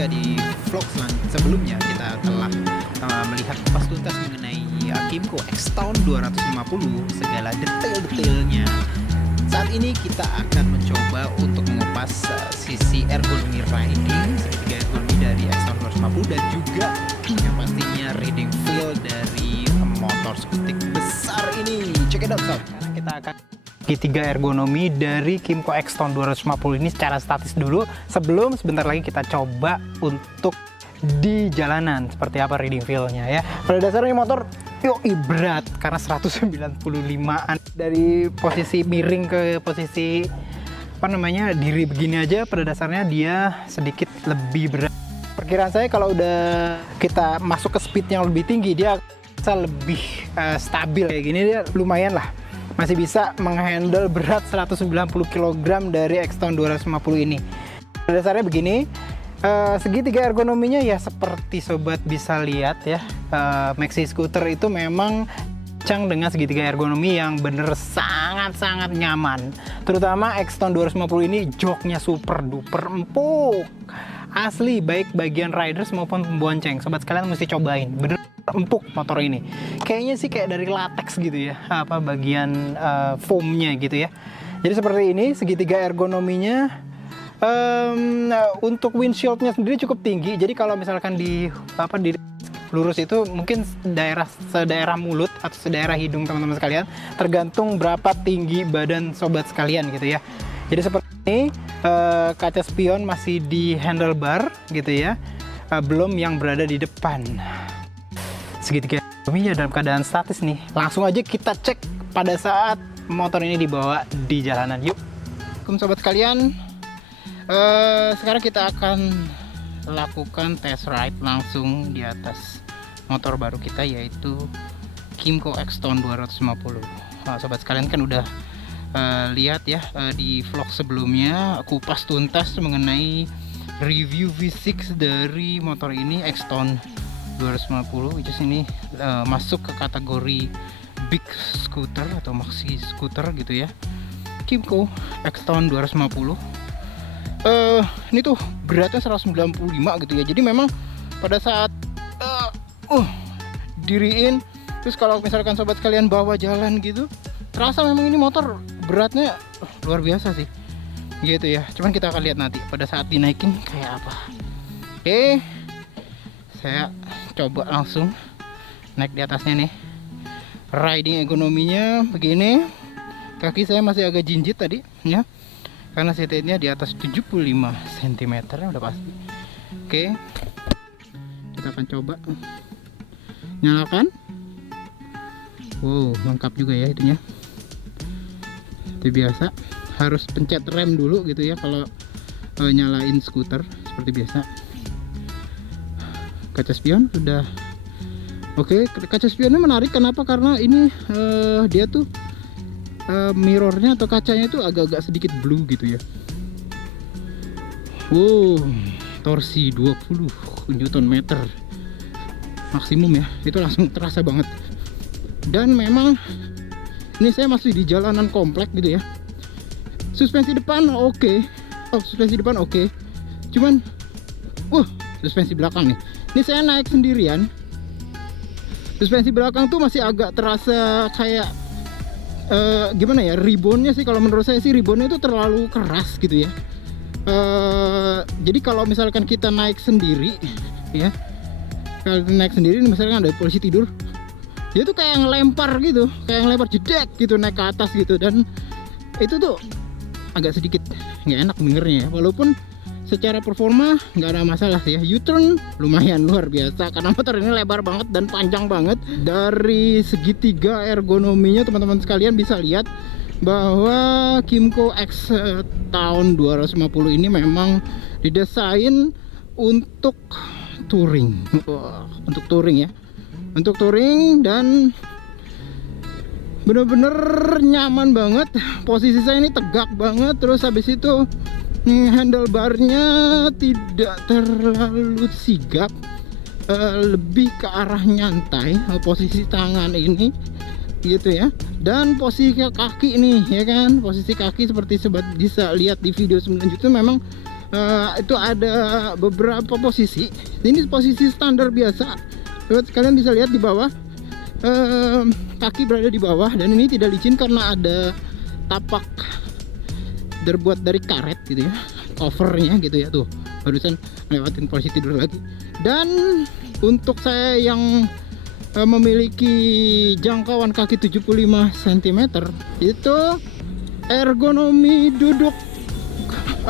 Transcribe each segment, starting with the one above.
jika di vlog sebelumnya kita telah melihat kupas tuntas mengenai Kymco X-Town 250 segala detail-detailnya, saat ini kita akan mencoba untuk mengupas sisi ergonomi riding, segitiga ergonomi dari X-Town 250 dan juga yang pastinya riding feel dari motor skutik besar ini. Check it out sob. Sekarang kita akan segitiga ergonomi dari Kymco X-Town 250 ini secara statis dulu, sebelum sebentar lagi kita coba untuk di jalanan seperti apa riding feel-nya ya. Pada dasarnya motor berat karena 195an, dari posisi miring ke posisi diri begini aja, pada dasarnya dia sedikit lebih berat. Perkiraan saya kalau udah kita masuk ke speed yang lebih tinggi, dia bisa lebih stabil kayak gini, dia lumayan lah, masih bisa menghandle berat 190 kg dari X-Town 250 ini. Pada dasarnya begini, segitiga ergonominya ya seperti sobat bisa lihat ya, Maxi Scooter itu memang kencang dengan segitiga ergonomi yang bener sangat-sangat nyaman. Terutama X-Town 250 ini joknya super duper empuk asli, baik bagian riders maupun pembonceng. Sobat sekalian mesti cobain, bener empuk motor ini. Kayaknya sih kayak dari latex gitu ya, bagian foamnya gitu ya. Jadi seperti ini segitiga ergonominya. Untuk windshieldnya sendiri cukup tinggi, jadi kalau misalkan di lurus itu mungkin sedaerah mulut atau sedaerah hidung teman-teman sekalian, tergantung berapa tinggi badan sobat sekalian gitu ya. Jadi seperti ini, kaca spion masih di handlebar gitu ya, belum yang berada di depan. Segitiga ergonominya dalam keadaan statis nih. Langsung aja kita cek pada saat motor ini dibawa di jalanan. Yuk, sobat sekalian. Sekarang kita akan lakukan test ride langsung di atas motor baru kita, yaitu Kymco X-Town 250. Sobat sekalian kan udah lihat ya di vlog sebelumnya, kupas tuntas mengenai review V6 dari motor ini, X-Town 250, which is ini masuk ke kategori big scooter atau maxi scooter gitu ya, Kymco X-Town 250. Ini tuh beratnya 195 gitu ya. Jadi memang pada saat diriin, terus kalau misalkan sobat kalian bawa jalan gitu, terasa memang ini motor beratnya luar biasa sih gitu ya. Cuman kita akan lihat nanti pada saat dinaikin kayak apa. Oke, saya coba langsung naik di atasnya nih. Riding ekonominya begini. Kaki saya masih agak jinjit tadi ya, karena seatnya di atas 75 cm udah pasti. Oke, kita akan coba nyalakan. Wow, lengkap juga ya itunya. Seperti biasa harus pencet rem dulu gitu ya kalau nyalain skuter seperti biasa. Kaca spion sudah oke. Kaca spionnya menarik, kenapa? Karena ini dia tuh mirrornya atau kacanya itu agak-agak sedikit blue gitu ya. Wow, torsi 20 Nm maksimum ya, itu langsung terasa banget. Dan memang ini saya masih di jalanan komplek gitu ya. Suspensi depan oke. Suspensi depan oke. Cuman suspensi belakang nih, ini saya naik sendirian, suspensi belakang tuh masih agak terasa kayak gimana ya, ribonnya sih kalau menurut saya sih ribonnya itu terlalu keras gitu ya. Jadi kalau misalkan kita naik sendiri ya, kalau naik sendiri misalkan ada polisi tidur, dia tuh kayak ngelempar gitu, kayak ngelempar jedek gitu naik ke atas gitu, dan itu tuh agak sedikit nggak enak dengernya ya. Walaupun secara performa nggak ada masalah sih ya. U-turn lumayan luar biasa karena motor ini lebar banget dan panjang banget. Dari segitiga ergonominya teman-teman sekalian bisa lihat bahwa Kymco X-Town 250 ini memang didesain untuk touring. Untuk touring ya, untuk touring, dan bener-bener nyaman banget. Posisi saya ini tegak banget, terus habis itu handlebarnya tidak terlalu sigap, lebih ke arah nyantai posisi tangan ini gitu ya. Dan posisi kaki nih ya kan, posisi kaki seperti sobat bisa lihat di video sebelumnya itu memang Itu ada beberapa posisi. Ini posisi standar biasa. Kalian bisa lihat di bawah, kaki berada di bawah, dan ini tidak licin karena ada tapak terbuat dari karet gitu ya, covernya gitu ya. Tuh barusan lewatin polisi tidur lagi. Dan untuk saya yang memiliki jangkauan kaki 75 cm, itu ergonomi duduk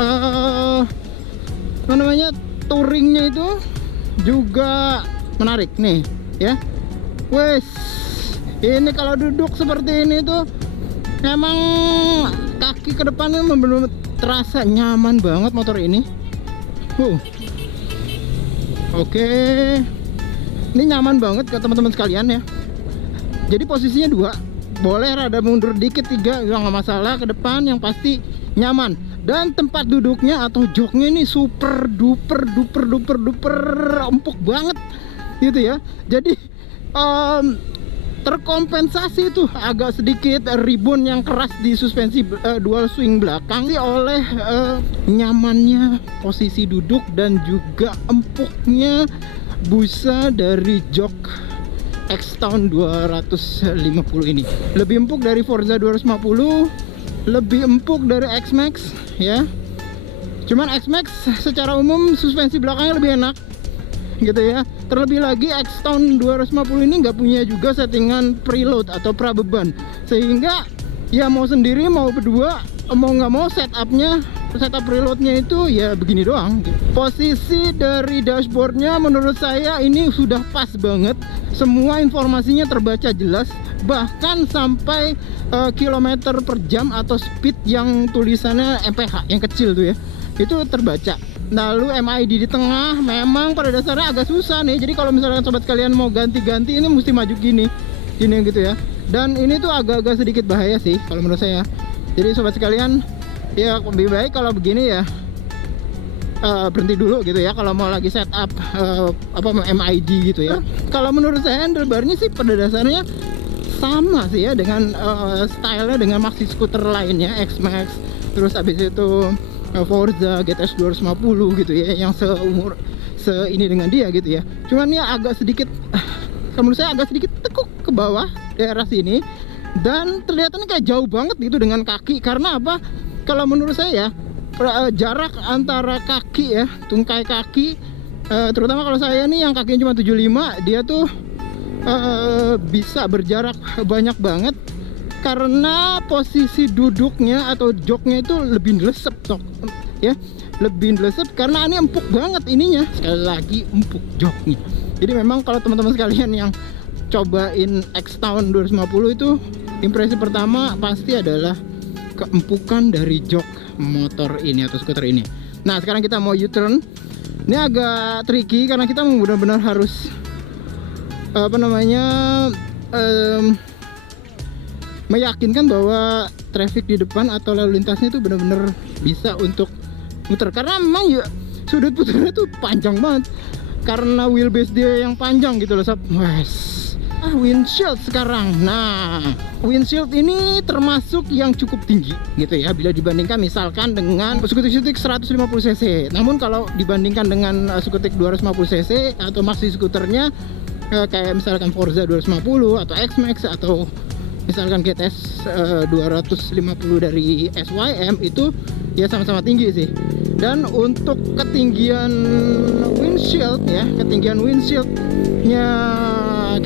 apa namanya, touringnya itu juga menarik nih ya. Wes, ini kalau duduk seperti ini tuh memang kaki ke depannya benar-benar terasa nyaman banget motor ini. Oke, ini nyaman banget ke teman-teman sekalian ya. Jadi posisinya 2, boleh rada mundur dikit 3 juga nggak masalah. Ke depan yang pasti nyaman. Dan tempat duduknya atau joknya ini super duper empuk banget gitu ya. Jadi terkompensasi tuh agak sedikit ribon yang keras di suspensi dual swing belakang oleh nyamannya posisi duduk dan juga empuknya busa dari jok X-Town 250 ini. Lebih empuk dari Forza 250, lebih empuk dari X-Max ya. Cuman X-Max secara umum suspensi belakangnya lebih enak gitu ya. Terlebih lagi X-Town 250 ini nggak punya juga settingan preload atau prabeban, sehingga ya mau sendiri mau berdua mau nggak mau setup preloadnya itu ya begini doang. Posisi dari dashboardnya menurut saya ini sudah pas banget, semua informasinya terbaca jelas, bahkan sampai kilometer per jam atau speed yang tulisannya MPH yang kecil tuh ya, itu terbaca. Lalu MID di tengah memang pada dasarnya agak susah nih. Jadi kalau misalkan sobat kalian mau ganti-ganti ini mesti maju gini gitu ya. Dan ini tuh agak-agak sedikit bahaya sih kalau menurut saya. Jadi sobat sekalian, ya lebih baik kalau begini ya berhenti dulu gitu ya kalau mau lagi setup MID gitu ya. Kalau menurut saya handlebarnya sih pada dasarnya sama sih ya dengan stylenya dengan maxi scooter lainnya, X-Max, terus habis itu Forza GTS 250 gitu ya, yang ini dengan dia gitu ya. Cuman ya agak sedikit menurut saya agak sedikit tekuk ke bawah daerah sini, dan kelihatannya kayak jauh banget gitu dengan kaki. Karena apa? Kalau menurut saya jarak antara kaki ya, tungkai kaki, terutama kalau saya nih yang kakinya cuma 75, dia tuh bisa berjarak banyak banget karena posisi duduknya atau joknya itu lebih ngelesep ya, lebih ngelesep karena ini empuk banget ininya. Sekali lagi empuk joknya. Jadi memang kalau teman-teman sekalian yang cobain X-Town 250 itu, impresi pertama pasti adalah keempukan dari jok motor ini atau skuter ini. Nah sekarang kita mau U-turn. Ini agak tricky karena kita benar-benar harus meyakinkan bahwa traffic di depan atau lalu lintasnya itu benar-benar bisa untuk muter, karena memang ya sudut putarnya tuh panjang banget karena wheelbase dia yang panjang gitu loh sob. Windshield sekarang. Nah windshield ini termasuk yang cukup tinggi gitu ya bila dibandingkan misalkan dengan skutik 150 cc. Namun kalau dibandingkan dengan skutik 250 cc atau maxi skuternya kayak misalkan Forza 250 atau X-Max atau misalkan GTS 250 dari SYM, itu ya sama-sama tinggi sih. Dan untuk ketinggian windshield ya, ketinggian windshieldnya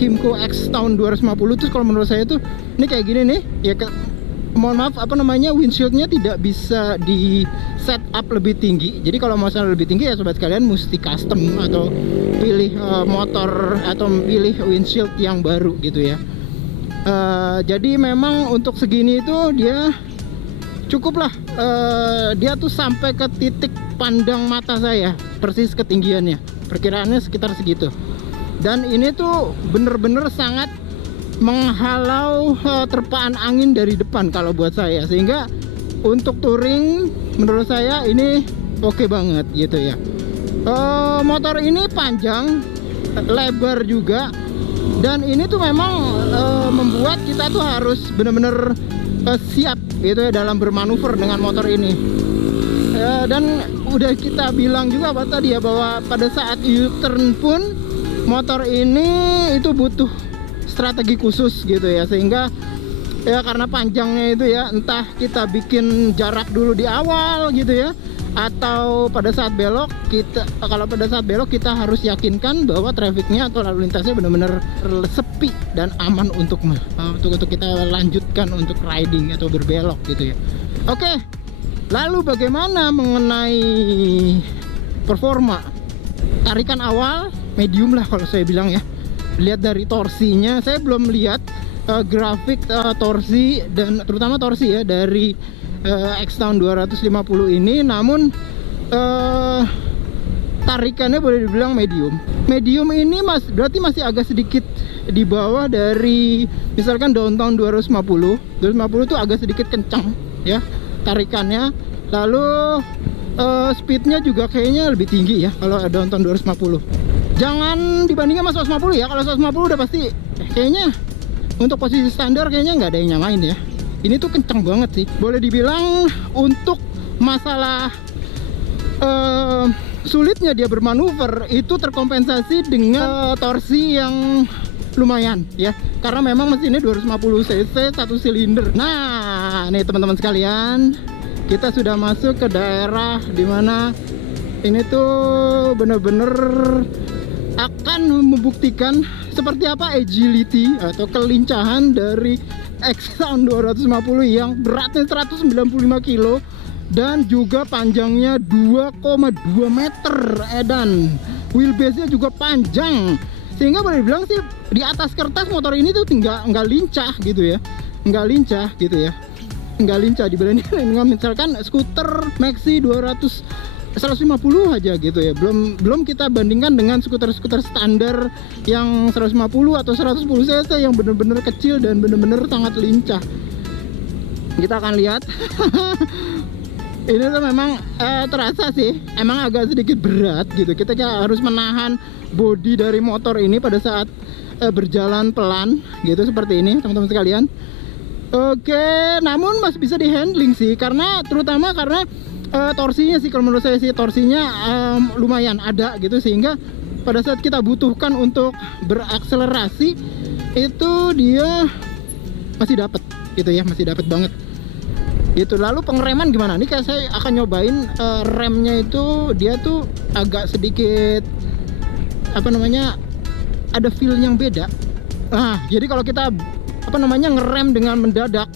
Kymco X-Town 250 itu kalau menurut saya tuh ini kayak gini nih ya, mohon maaf windshieldnya tidak bisa di set up lebih tinggi. Jadi kalau mau lebih tinggi ya sobat kalian mesti custom atau pilih motor atau pilih windshield yang baru gitu ya. Jadi memang untuk segini itu dia cukup lah, dia tuh sampai ke titik pandang mata saya persis ketinggiannya, perkiraannya sekitar segitu. Dan ini tuh bener-bener sangat menghalau terpaan angin dari depan kalau buat saya, sehingga untuk touring menurut saya ini oke banget gitu ya. Motor ini panjang, lebar juga, dan ini tuh memang membuat kita tuh harus bener-bener siap gitu ya dalam bermanuver dengan motor ini. Dan udah kita bilang juga apa tadi ya, bahwa pada saat U-turn pun motor ini itu butuh strategi khusus gitu ya, sehingga ya karena panjangnya itu ya, entah kita bikin jarak dulu di awal gitu ya, atau pada saat belok kalau pada saat belok kita harus yakinkan bahwa trafiknya atau lalu lintasnya benar-benar sepi dan aman untuk kita lanjutkan untuk riding atau berbelok gitu ya. Oke, lalu bagaimana mengenai performa? Tarikan awal medium lah kalau saya bilang ya. Lihat dari torsinya, saya belum lihat grafik torsi dan terutama torsi ya dari X-Town 250 ini, namun tarikannya boleh dibilang medium. Medium ini berarti masih agak sedikit di bawah dari misalkan Downtown 250 itu agak sedikit kencang ya tarikannya. Lalu speednya juga kayaknya lebih tinggi ya kalau Downtown 250. Jangan dibandingkan sama 150 ya. Kalau 150 udah pasti kayaknya untuk posisi standar kayaknya nggak ada yang nyamain ya. Ini tuh kencang banget sih. Boleh dibilang untuk masalah sulitnya dia bermanuver itu terkompensasi dengan torsi yang lumayan ya. Karena memang mesinnya 250 cc 1 silinder. Nah, nih teman-teman sekalian, kita sudah masuk ke daerah dimana ini tuh bener-bener akan membuktikan seperti apa agility atau kelincahan dari X-Town 250 yang beratnya 195 kilo dan juga panjangnya 2,2 meter edan. Wheelbase-nya juga panjang, sehingga boleh dibilang sih di atas kertas motor ini tuh nggak lincah gitu ya, nggak lincah dibandingkan dengan misalkan skuter Maxi 150 aja gitu ya. Belum kita bandingkan dengan skuter-skuter standar yang 150 atau 110 cc yang bener-bener kecil dan bener-bener sangat lincah. Kita akan lihat. Ini tuh memang terasa sih emang agak sedikit berat gitu. Kita harus menahan bodi dari motor ini pada saat berjalan pelan gitu seperti ini teman-teman sekalian. Oke, namun masih bisa dihandling sih, terutama karena torsinya sih, kalau menurut saya sih torsinya lumayan ada gitu, sehingga pada saat kita butuhkan untuk berakselerasi itu dia masih dapat gitu ya, masih dapat banget gitu. Lalu pengereman gimana? Nih kayak saya akan nyobain remnya itu, dia tuh agak sedikit ada feel yang beda. Nah, jadi kalau kita ngerem dengan mendadak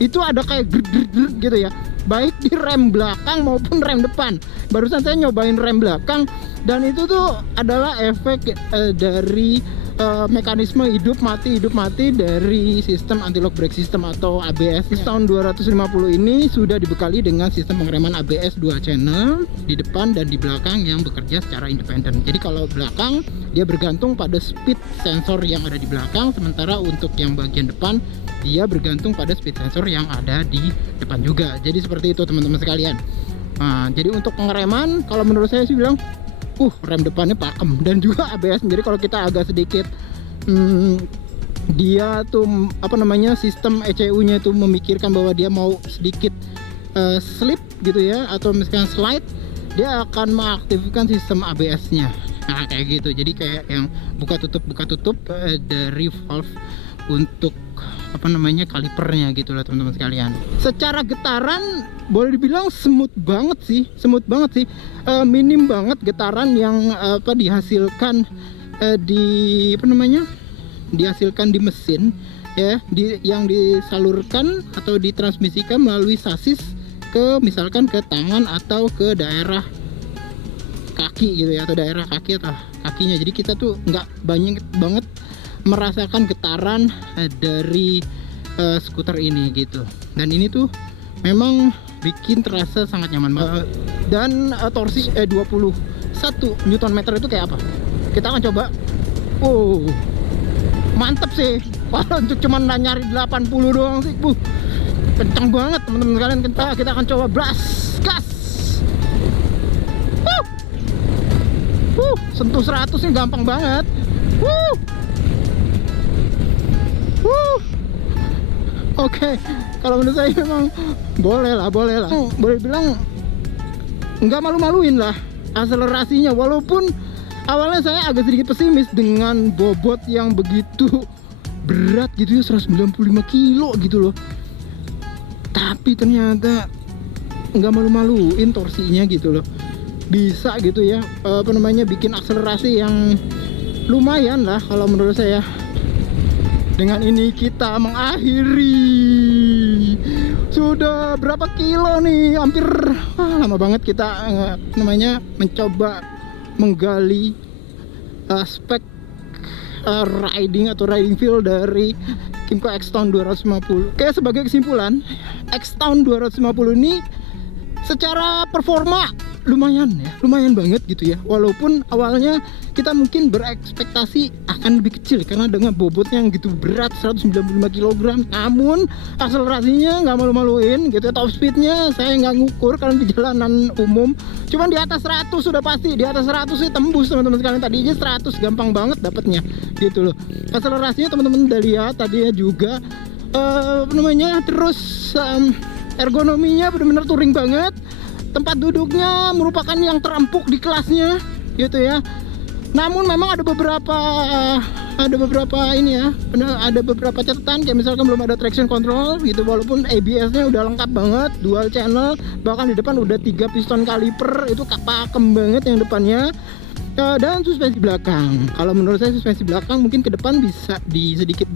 itu ada kayak grrrr gitu ya, baik di rem belakang maupun rem depan. Barusan saya nyobain rem belakang dan itu tuh adalah efek dari mekanisme hidup mati dari sistem anti-lock brake system atau ABS. Tahun 250 ini sudah dibekali dengan sistem pengereman ABS 2 channel di depan dan di belakang yang bekerja secara independen. Jadi kalau belakang dia bergantung pada speed sensor yang ada di belakang, sementara untuk yang bagian depan dia bergantung pada speed sensor yang ada di depan juga. Jadi seperti itu teman-teman sekalian. Nah, jadi untuk pengereman kalau menurut saya sih bilang rem depannya pakem dan juga ABS. Jadi kalau kita agak sedikit dia tuh sistem ECU-nya itu memikirkan bahwa dia mau sedikit slip gitu ya, atau misalkan slide, dia akan mengaktifkan sistem ABS-nya. Nah, kayak gitu. Jadi kayak yang buka tutup dari valve untuk kalipernya gitu lah teman-teman sekalian. Secara getaran boleh dibilang smooth banget sih, minim banget getaran yang dihasilkan dihasilkan di mesin ya, yang disalurkan atau ditransmisikan melalui sasis ke misalkan ke tangan atau ke daerah kaki gitu ya, atau daerah kaki atau kakinya. Jadi kita tuh nggak banyak banget merasakan getaran dari skuter ini gitu. Dan ini tuh memang bikin terasa sangat nyaman banget. Dan torsi 21 Nm itu kayak apa? Kita akan coba. Mantep sih. Kalau untuk cuman nyari 80 doang sih, kencang banget teman-teman kalian. Kita akan coba blast gas. Sentuh 100 nih gampang banget. Oke, kalau menurut saya memang boleh lah. Boleh bilang nggak malu-maluin lah akselerasinya, walaupun awalnya saya agak sedikit pesimis dengan bobot yang begitu berat gitu ya, 195 kilo gitu loh, tapi ternyata nggak malu-maluin torsinya gitu loh, bisa gitu ya, bikin akselerasi yang lumayan lah kalau menurut saya. Dengan ini kita mengakhiri, sudah berapa kilo nih, hampir lama banget kita mencoba menggali spek riding atau riding feel dari Kymco X-Town 250. Kayak sebagai kesimpulan, X-Town 250 ini secara performa lumayan ya, lumayan banget gitu ya, walaupun awalnya kita mungkin berekspektasi akan lebih kecil karena dengan bobotnya yang gitu berat 195 kg, namun akselerasinya nggak malu-maluin gitu ya. Top speednya saya nggak ngukur karena di jalanan umum, cuman di atas 100 sudah pasti, di atas 100 sih tembus teman-teman sekalian. Tadi aja 100 gampang banget dapatnya gitu loh. Akselerasinya teman-teman udah lihat tadi ya juga, terus ergonominya benar-benar touring banget. Tempat duduknya merupakan yang terempuk di kelasnya gitu ya. Namun memang ada beberapa catatan, kayak misalkan belum ada traction control gitu, walaupun ABS-nya udah lengkap banget, dual channel, bahkan di depan udah 3 piston kaliper, itu pakem banget yang depannya. Dan suspensi belakang, kalau menurut saya suspensi belakang mungkin ke depan bisa sedikit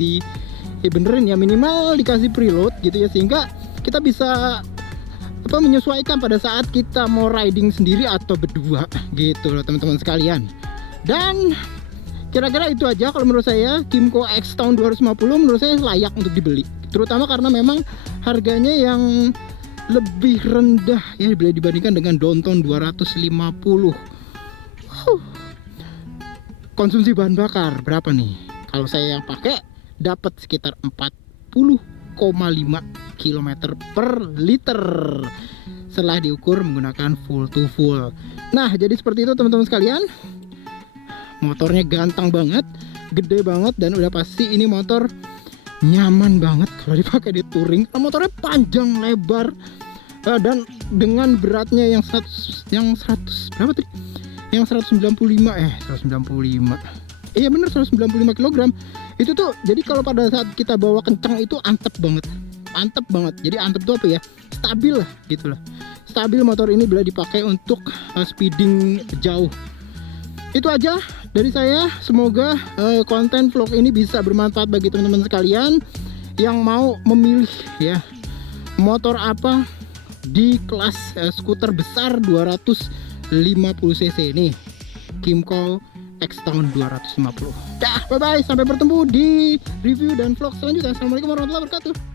benerin ya, minimal dikasih preload gitu ya, sehingga kita bisa menyesuaikan pada saat kita mau riding sendiri atau berdua gitu loh teman-teman sekalian. Dan kira-kira itu aja kalau menurut saya. Kymco X-Town 250 menurut saya layak untuk dibeli, terutama karena memang harganya yang lebih rendah ya bila dibandingkan dengan Downtown 250. Konsumsi bahan bakar berapa nih? Kalau saya yang pakai dapat sekitar 40,5 km per liter setelah diukur menggunakan full to full. Nah, jadi seperti itu teman-teman sekalian. Motornya ganteng banget, gede banget, dan udah pasti ini motor nyaman banget kalau dipakai di touring. Motornya panjang lebar, dan dengan beratnya yang 100 berapa tadi? Yang 195 iya bener 195 kg. Itu tuh jadi kalau pada saat kita bawa kencang itu antep banget. Jadi antep tuh apa ya, stabil lah gitu lah. Stabil motor ini bila dipakai untuk speeding jauh. Itu aja dari saya. Semoga konten vlog ini bisa bermanfaat bagi teman-teman sekalian yang mau memilih ya motor apa di kelas skuter besar 250 cc nih, Kymco X-Town 250. Dah, bye bye, sampai bertemu di review dan vlog selanjutnya. Assalamualaikum warahmatullahi wabarakatuh.